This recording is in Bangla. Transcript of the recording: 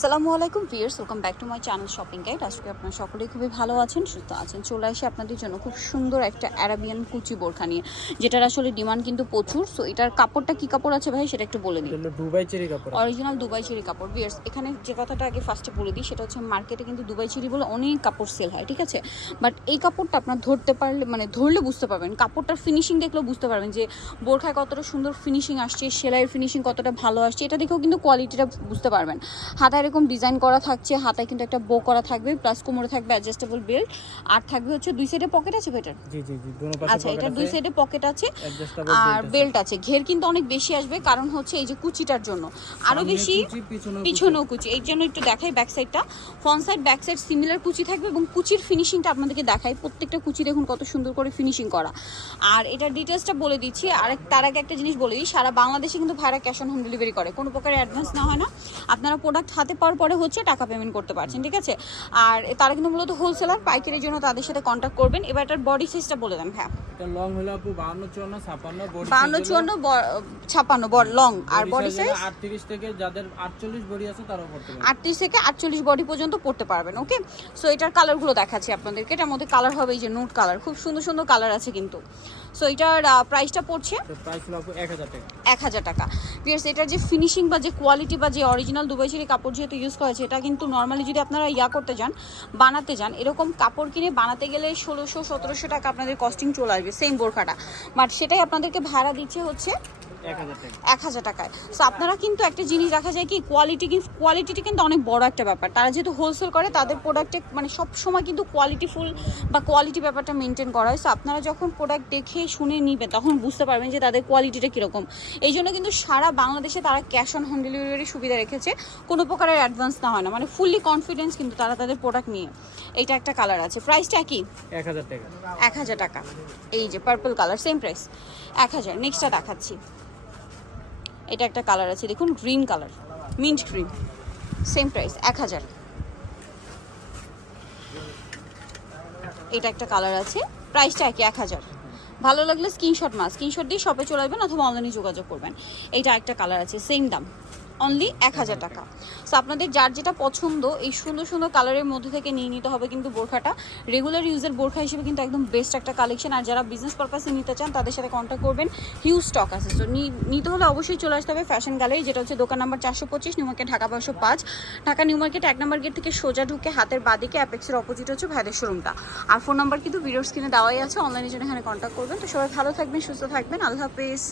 আসসালামু আলাইকুম viewers, welcome back to my channel shopping guide. আজকে আপনারা সকলেই খুবই ভালো আছেন, সুস্থ আছেন। চলে আসি আপনাদের জন্য খুব সুন্দর একটা অ্যারাবিয়ান কুচি বোরখা নিয়ে, যেটার আসলে ডিমান্ড কিন্তু প্রচুর। সো এটার কাপড়টা কি কাপড় আছে ভাই সেটা একটু বলে দিন। দুবাই চেরি কাপড়, অরিজিনাল দুবাই চেরি কাপড়। ভিউয়ার্স, এখানে যে কথাটা আগে ফার্স্টে বলে দিই সেটা হচ্ছে মার্কেটে কিন্তু দুবাই চেরি বলে অনেক কাপড় সেল হয়, ঠিক আছে। বাট এই কাপড়টা আপনার ধরতে পারলে, মানে ধরলে বুঝতে পারবেন, কাপড়টার ফিনিশিং দেখলেও বুঝতে পারবেন যে বোরখায় কতটা সুন্দর ফিনিশিং আসছে, সেলাইয়ের ফিনিশিং কতটা ভালো আসছে, এটা দেখেও কিন্তু কোয়ালিটিটা বুঝতে পারবেন। হাতায় এরকম ডিজাইন করা থাকছে, হাতায় কিন্তু একটা বো করা থাকবে, প্লাস কোমরে থাকবে অ্যাডজাস্টেবল বেল্ট, আর থাকবে হচ্ছে দুই সাইডে পকেট আছে বেটার। জি জি জি, দুটো পাশে আচ্ছা, এটা দুই সাইডে পকেট আছে অ্যাডজাস্টেবল আর বেল্ট আছে। ঘের কিন্তু অনেক বেশি আসবে, কারণ হচ্ছে এই যে কুচিটার জন্য আরো বেশি, পিছনেও কুচি। এই জন্য একটু দেখাই ব্যাক সাইডটা, front side back side similar কুচি থাকবে, এবং কুচির ফিনিশিংটা আপনাদেরকে দেখাই। প্রত্যেকটা কুচি দেখুন কত সুন্দর করে ফিনিশিং করা। আর এটার ডিটেলসটা বলে দিচ্ছি। আর তার আগে একটা জিনিস বলে দিই, সারা বাংলাদেশে কিন্তু ভাইরা ক্যাশ অন হোম ডেলিভারি করে, কোনো প্রকার অ্যাডভান্স না হয় না। আপনারা প্রোডাক্ট হাতে পাওয়ার পরে হচ্ছে টাকা পেমেন্ট করতে পারছেন, ঠিক আছে। আর তারা কিন্তু মূলত হোলসেলার, পাইকারির জন্য তাদের সাথে কন্ট্যাক্ট করবেন। এবার এটার বডি সাইজটা বলে দেন। হ্যাঁ, এটা লং হলো আপু 52 54 56, বডি 52 54 বড় লং, আর বডি সাইজ 38 থেকে যাদের 48 বডি আছে তারাও পড়তে পারবে। 38 থেকে 48 বডি পর্যন্ত পড়তে পারবেন। ওকে, সো এটার কালারগুলো দেখাচ্ছি আপনাদেরকে। এটার মধ্যে কালার হবে এই যে নোট কালার, খুব সুন্দর সুন্দর কালার আছে কিন্তু। সো এটার প্রাইসটা পড়ছে, প্রাইস হলো আপু 1000 টাকা। 1000 টাকা। ভিউয়ার্স, এটার যে ফিনিশিং বা যে কোয়ালিটি বা যে অরিজিনাল দুবাই চেরি কাপড় যেহেতু ইউজ করা হয়েছে, এটা কিন্তু নর্মালি যদি আপনারা করতে যান, বানাতে যান, এরকম কাপড় কিনে বানাতে গেলে 1600-1700 টাকা আপনাদের কস্টিং চলে আসবে সেম বোরখাটা। বাট সেটাই আপনাদেরকে ভাড়া দিচ্ছে হচ্ছে 1000 টাকায়। সো আপনারা কিন্তু একটা জিনিস দেখা যায় কি, কোয়ালিটিটা কিন্তু অনেক বড় একটা ব্যাপার। তারা যেহেতু হোলসেল করে, তাদের প্রোডাক্টে মানে সব সময় কিন্তু কোয়ালিটিফুল বা কোয়ালিটি ব্যাপারটা মেনটেন করা হয়। সো আপনারা যখন প্রোডাক্ট দেখে শুনে নিবেন, তখন বুঝতে পারবেন যে তাদের কোয়ালিটিটা কীরকম। এই জন্য কিন্তু সারা বাংলাদেশে তারা ক্যাশ অন হোম ডেলিভারি সুবিধা রেখেছে, কোনো প্রকারের অ্যাডভান্স না হয় না, মানে ফুললি কনফিডেন্স কিন্তু তারা তাদের প্রোডাক্ট নিয়ে। এইটা একটা কালার আছে, প্রাইসটা কি 1000 টাকা। 1000 টাকা। এই যে পার্পল কালার, সেম প্রাইস 1000। নেক্সটটা দেখাচ্ছি। এটা একটা কালার আছে দেখুন, green colour, mint green, same price 1000। এটা একটা কালার আছে, প্রাইসটা একই 1000। ভালো লাগলে স্ক্রিনশট দিয়ে শপে চলে আসবেন অথবা অনলাইনে যোগাযোগ করবেন। এইটা একটা কালার আছে, সেম দাম, অনলি 1000 টাকা। সো আপনাদের যার যেটা পছন্দ, এই সুন্দর সুন্দর কালারের মধ্যে থেকে নিয়ে নিতে হবে কিন্তু বোরখাটা। রেগুলার ইউজের বোরখা হিসেবে কিন্তু একদম বেস্ট একটা কালেকশন। আর যারা বিজনেস পারপাসে নিতে চান তাদের সাথে কন্ট্যাক্ট করবেন, হিউজ স্টক আছে। সো নিতে হলে অবশ্যই চলে আসতে হবে ফ্যাশন গ্যালারি, যেটা হচ্ছে দোকান number 425, new market, Dhaka 505। Dhaka new market 1 নম্বর গেট থেকে সোজা ঢুকে হাতের বাদিকে অ্যাপেক্সের অপোজিট হচ্ছে ভাইদের শোরুমটা। আর ফোন নাম্বার কিন্তু ভিডিওর স্ক্রিনে দেওয়াই আছে, অনলাইনের জন্য এখানে কন্ট্যাক্ট করবেন। তো সবাই ভালো থাকবেন, সুস্থ থাকবেন, আল্লাহ হাফেজ।